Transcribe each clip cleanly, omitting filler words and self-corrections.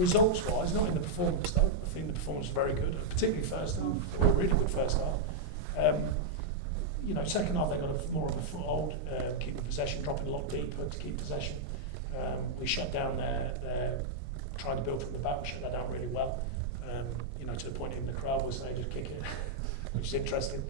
Results-wise, not in the performance though. I think the performance was very good, particularly first half. They were a really good first half. Second half they got more of a foothold, keeping possession, dropping a lot deeper to keep possession. We shut down their trying to build from the back. We shut that down really well. To the point even the crowd was saying just kick it, which is interesting.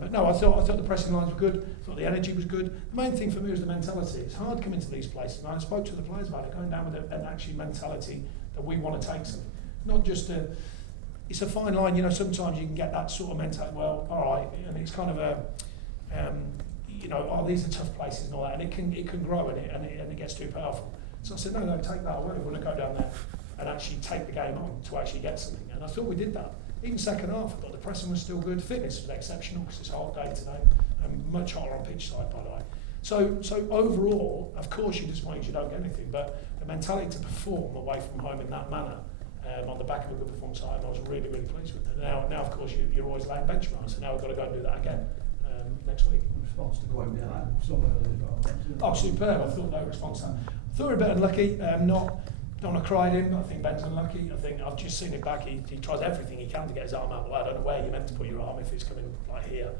But no, I thought the pressing lines were good. I thought the energy was good. The main thing for me was the mentality. It's hard coming to these places, and I spoke to the players about it, going down with an actual mentality that we want to take something, not just it's a fine line. Sometimes you can get that sort of mentality. Well, all right, and it's kind of these are tough places and all that, and it can grow and it gets too powerful. So I said, no, take that away. We want to go down there and actually take the game on to actually get something. And I thought we did that. Even second half, I thought the pressing was still good. Fitness was exceptional because it's a hot day today, and much hotter on pitch side, by the way. So overall, of course, you're disappointed you don't get anything, but the mentality to perform away from home in that manner, on the back of a good performance at home, I was really, really pleased with it. Now of course, you're always laying benchmarks, so now we've got to go and do that again next week. Response to going behind so early as well. Oh, superb! I thought no response. I thought we were a bit unlucky. Don't want to cry at him. I think Ben's unlucky. I think I've just seen him back. He tries everything he can to get his arm out the way. I don't know where you're meant to put your arm if it's coming like here.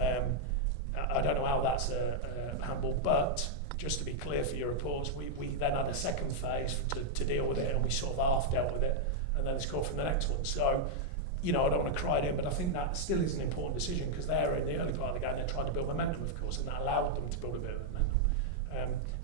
I don't know how that's a handball, but just to be clear for your reports, we then had a second phase to deal with it, and we sort of half dealt with it, and then they scored from the next one. So, I don't want to cry at him, but I think that still is an important decision because they're in the early part of the game. They're trying to build momentum, of course, and that allowed them to build a bit of momentum.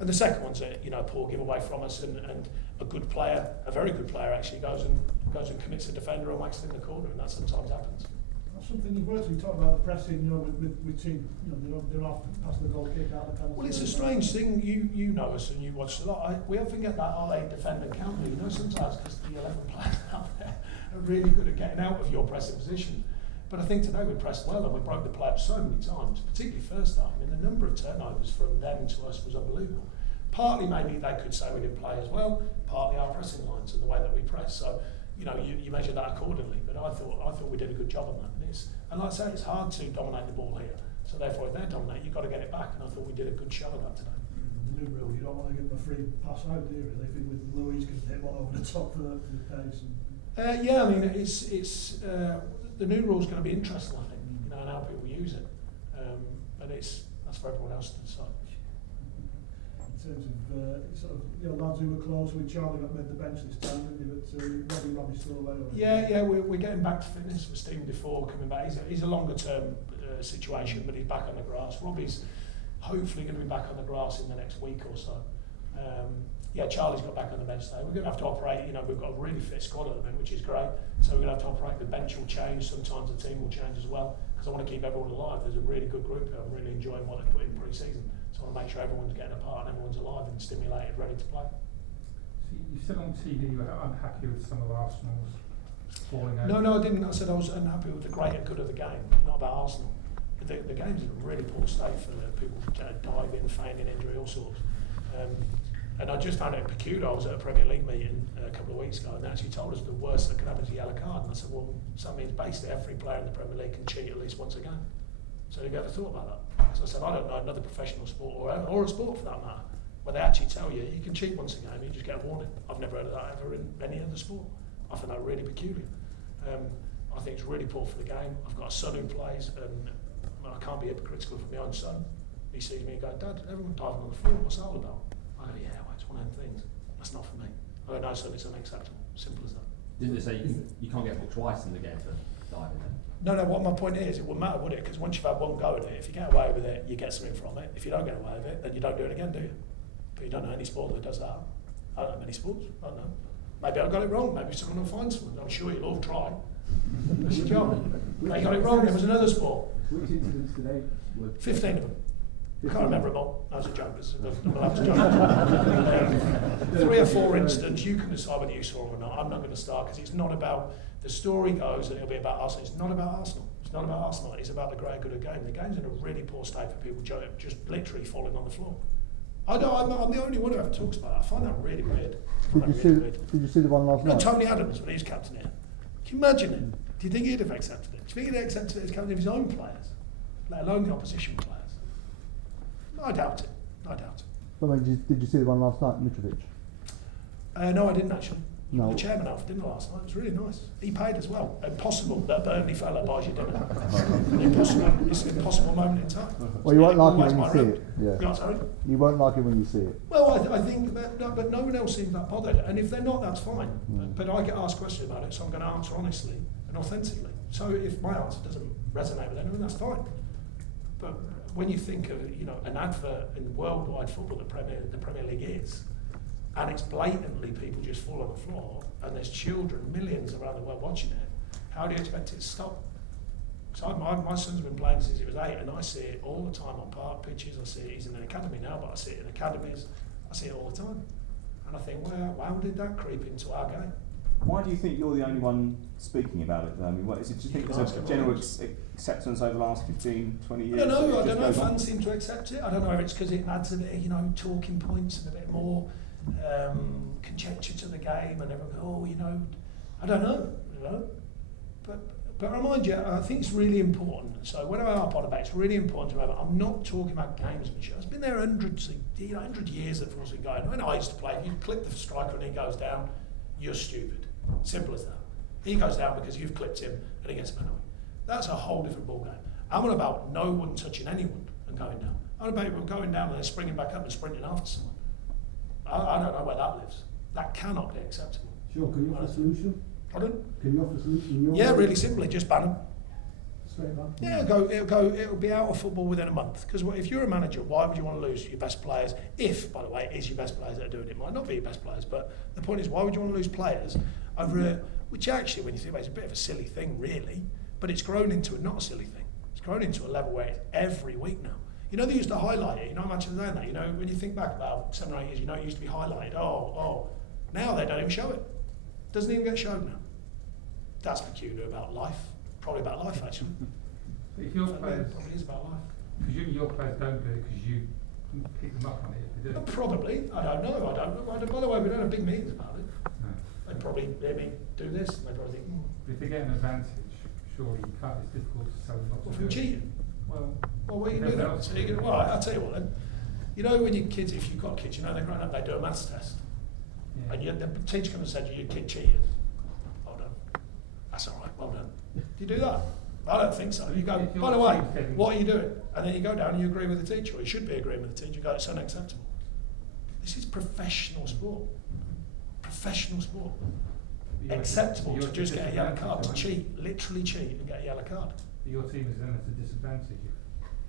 And the second one's a poor giveaway from us, and a good player, a very good player actually, goes and commits a defender or makes it in the corner, and that sometimes happens. That's something you've worked with. You talk about the pressing, with team, they're often passing the goal kick out the penalty. Well, it's a strange thing. You know us and you watch a lot. We often get that RA defender counter. Sometimes because the 11 players out there are really good at getting out of your pressing position. But I think today we pressed well and we broke the play up so many times, particularly first half. The number of turnovers from them to us was unbelievable. Partly maybe they could say we didn't play as well, partly our pressing lines and the way that we press. So, you measure that accordingly. But I thought we did a good job on that. And like I say, it's hard to dominate the ball here. So therefore, if they dominate, you've got to get it back. And I thought we did a good show of that today. The new rule, you don't want to give them a free pass out, do you? Really, I think with Louise can hit one over the top for the pace. It's the new rule is going to be interesting, I think, and how people use it. But that's for everyone else to decide. In terms of lads who were close with Charlie got made the bench this time, didn't he? But Robbie's still away. Yeah, we're getting back to fitness with Stephen Defoe coming back. He's a longer term situation, but he's back on the grass. Robbie's hopefully going to be back on the grass in the next week or so. Charlie's got back on the bench today. We're going to have to operate, we've got a really fit squad at the moment, which is great. So we're going to have to operate, the bench will change, sometimes the team will change as well, because I want to keep everyone alive. There's a really good group here. I'm really enjoying what they've put in pre-season. So I want to make sure everyone's getting a part and everyone's alive and stimulated, ready to play. So you said on TV you were unhappy with some of Arsenal's falling out. No, I didn't. I said I was unhappy with the greater good of the game, not about Arsenal. The game's in a really poor state for the people diving, feigning injury, all sorts. And I just found it peculiar. I was at a Premier League meeting a couple of weeks ago, and they actually told us the worst that could happen is a yellow card. And I said, well, so that means basically every player in the Premier League can cheat at least once a game. So have you ever thought about that? So I said, I don't know another professional sport, or a sport for that matter, where they actually tell you can cheat once a game, you just get a warning. I've never heard of that ever in any other sport. I find that really peculiar. I think it's really poor for the game. I've got a son who plays, and I can't be hypocritical for my own son. He sees me and goes, Dad, everyone diving on the floor, what's that all about? I go, yeah, well, it's one of them things. That's not for me. I go, no, son, it's unacceptable. Simple as that. Didn't they say you can't get booked twice in the game for diving then? No, what my point is, it wouldn't matter, would it? Because once you've had one go at it, if you get away with it, you get something from it. If you don't get away with it, then you don't do it again, do you? But you don't know any sport that does that. I don't know many sports. I don't know. Maybe I got it wrong. Maybe someone will find someone. I'm sure you'll all try. That's your job. They got it wrong. There was another sport. Which incidents today were 15 of them. I can't remember them all. That was a joke. That was a joke. 3 or 4 incidents. You can decide whether you saw them or not. I'm not going to start because it's not about. The story goes that it'll be about Arsenal. It's not about Arsenal. It's not about Arsenal. It's about the greater good of the game. The game's in a really poor state for people just literally falling on the floor. I'm the only one who ever talks about it. I find that really weird. Did you see the one last night? Tony Adams, when he was captain here. Can you imagine it? Do you think he'd have accepted it? Do you think he'd have accepted it as captain of his own players, let alone the opposition players? I doubt it. I mean, did you see the one last night, Mitrovic? No, I didn't actually. No. The chairman out for dinner last night. It was really nice. He paid as well. Impossible that a Burnley fella buys you dinner. Impossible. It's an impossible moment in time. Well, you won't like it Always when you my see road. it. Yeah. Yeah, sorry. You won't like it when you see it. Well, I think that, no, but no one else seems that bothered. And if they're not, that's fine. Mm. But I get asked questions about it, so I'm going to answer honestly and authentically. So if my answer doesn't resonate with anyone, that's fine. But when you think of, you know, an advert in worldwide football, the Premier League is, and it's blatantly people just fall on the floor, and there's children, millions around the world watching it, how do you expect it to stop? So my son's been playing since he was 8, and I see it all the time on park pitches. I see it, he's in an academy now, but I see it in academies. I see it all the time. And I think, well, how did that creep into our game? Why do you think you're the only one speaking about it? I mean, what is it? Do you think there's a general acceptance over the last 15, 20 years? I don't know. that I it don't know. just goes on? Fans seem to accept it. I don't know if it's because it adds a bit, you know, talking points and a bit more conjecture to the game, and everyone goes, oh, you know, I don't know, you know. But I remind you, I think it's really important. So when I harp on about it, it's really important to remember, I'm not talking about gamesmanship. It's been there 100 years that football's been going. When I used to play, if you clip the striker and he goes down, you're stupid. Simple as that. He goes down because you've clipped him and he gets a penalty. That's a whole different ballgame. I'm on about no one touching anyone and going down. I'm about people going down and then springing back up and sprinting after someone. I don't know where that lives. That cannot be acceptable. Sure, can you offer a solution? Pardon? Can you offer a solution? Yeah, really simply, just ban them. Straight back? Yeah, it'll be out of football within a month. Because if you're a manager, why would you want to lose your best players? If, by the way, it is your best players that are doing it. It might not be your best players, but the point is, why would you want to lose players over which actually, when you think about it, is a bit of a silly thing, really. But it's grown into not a silly thing. It's grown into a level where it's every week now. You know, they used to highlight it. You know, I'm actually saying that. You know, when you think back about 7 or 8 years, you know, it used to be highlighted. Oh. Now they don't even show it. Doesn't even get shown now. That's peculiar about life. Probably about life, actually. If your players, Probably is about life. presumably your players don't do it because you pick them up on it if they do. Probably. I don't know. By the way, we don't have big meetings about it. No. They probably maybe do this. They probably think, But if they get an advantage, surely you can't. It's difficult to sell them not well, to from do it. cheating. Well, Well, you do everyone that. else So does. well, I'll tell you what then. You know, when your kids, if you've got kids, you know, they're growing up, they do a maths test. yeah. And the teacher comes and said, your kid cheated. Well done. That's all right, well done. Do you do that? I don't think so. You go, If by the your way, team's getting- what are you doing? And then you go down and you agree with the teacher, or you should be agreeing with the teacher. You go, it's unacceptable. This is professional sport. Professional sport. But your- Acceptable your to just get a yellow card, to disadvantage, cheat, literally cheat and get a yellow card. but your team is then at a disadvantage.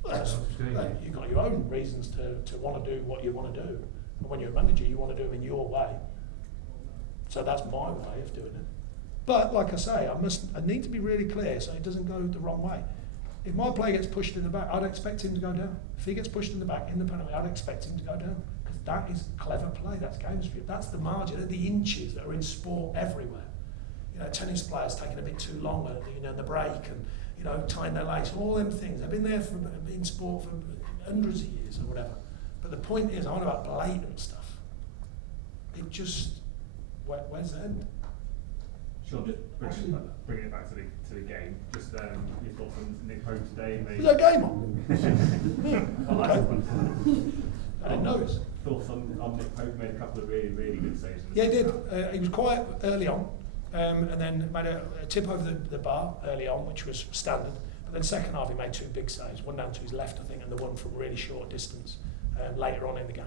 Well, that's, Everyone else is doing well, it. you've got your own reasons to want to do what you want to do. And when you're a manager, you want to do them in your way. So that's my way of doing it. But like I say, I need to be really clear so it doesn't go the wrong way. If my player gets pushed in the back, I'd expect him to go down. If he gets pushed in the back in the penalty, I'd expect him to go down. Because that is clever play, that's gamesmanship. That's the margin, the inches that are in sport everywhere. You know, tennis players taking a bit too long at the break and, you know, tying their lace, all them things. They've been there in sport for hundreds of years or whatever. But the point is, I'm on about blatant stuff. It just, where's the end? Sure, just bringing it back to the game. Just your thoughts on Nick Pope today? Is there a game on? I didn't notice. Thoughts on Nick Pope? Made a couple of really, really good saves. Yeah, he did. He was quiet early on, and then made a tip over the bar early on, which was standard. But then second half, he made 2 big saves, one down to his left, I think, and the one from really short distance later on in the game.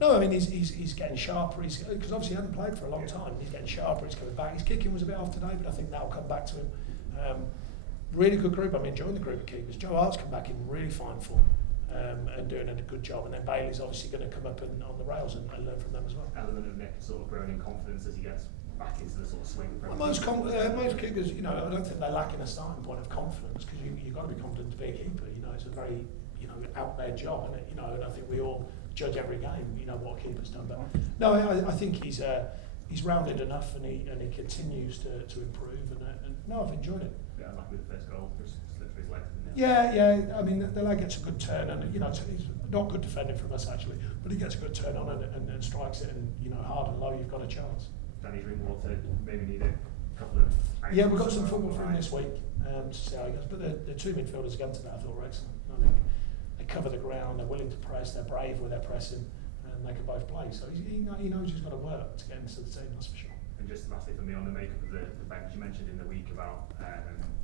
No, I mean, he's getting sharper, because obviously he hadn't played for a long time. He's getting sharper, he's coming back. His kicking was a bit off today, but I think that'll come back to him. Really good group. I'm enjoying the group of keepers. Joe Hart's come back in really fine form and doing a good job. And then Bailey's obviously going to come up on the rails and learn from them as well. Element of Nick sort of growing in confidence as he gets back into the sort of swing. Well, most keepers, you know, I don't think they lack in a starting point of confidence, because you've got to be confident to be a keeper. You know, it's a very, you know, out there job, isn't it? You know, and I think we all judge every game, you know, what a keeper's done. But no, I think he's rounded enough, and he continues to improve. And no, I've enjoyed it. Yeah, I'm happy with the first goal. Just slipped through his legs. Yeah. I mean, the lad gets a good turn, and you know, he's not good defending from us actually, but he gets a good turn on and strikes it, and you know, hard and low, you've got a chance. Danny Drinkwater maybe need a couple of. Yeah, we've got some football from this week to see how he goes. But the 2 midfielders again today, I thought were excellent. I think they cover the ground, they're willing to press, they're brave with their pressing, and they can both play. So he knows he's got to work to get into the team, that's for sure. And just lastly for me on the makeup of the bench, you mentioned in the week about you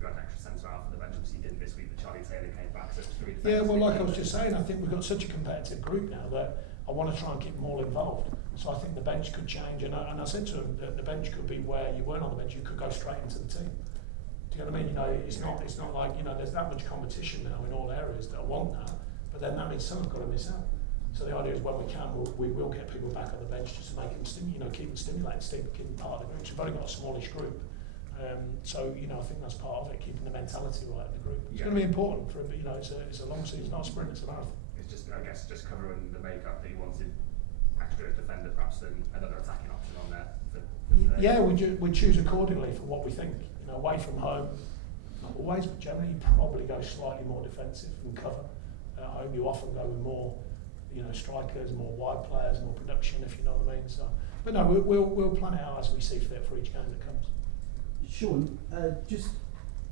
had an extra centre out for the bench, obviously you didn't this week, but Charlie Taylor came back, so it's 3 defenders. Yeah, well, like I was just saying, I think we've got such a competitive group now that I want to try and keep them all involved. So I think the bench could change, and I said to him that the bench could be where you weren't on the bench, you could go straight into the team. Do you know what I mean? You know, it's not like, you know, there's that much competition now in all areas that I want that, but then that means some have got to miss out. So the idea is when we can, we will get people back on the bench just to make them, keep them stimulated, keep them part of the group. So we've only got a smallish group. So, you know, I think that's part of it, keeping the mentality right in the group. It's going to be important for it, but, you know, it's a long season, not a sprint, it's a marathon. It's just, I guess, just covering the makeup that you wanted extra defender perhaps and another attacking option on there. Yeah, we choose accordingly for what we think. You know, away from home, not always, but generally you probably go slightly more defensive and cover. At home you often go with more, you know, strikers, more wide players, more production, if you know what I mean. So, but no, we'll plan it out as we see fit for each game that comes. Sean, just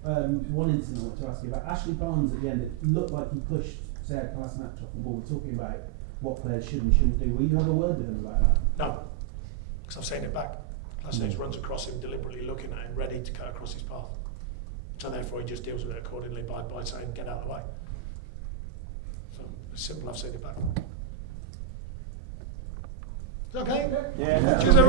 one incident I want to ask you about. A.Barnes at the end, it looked like he pushed Sarah Kolasinac off the ball. We're talking about what players should and shouldn't do. Will you have a word with him about that? No, because I've seen it back. Kolasinac runs across him, deliberately looking at him, ready to cut across his path. So therefore he just deals with it accordingly by saying, get out of the way. So it's simple, I've seen it back. Okay? Yeah. Cheers everyone.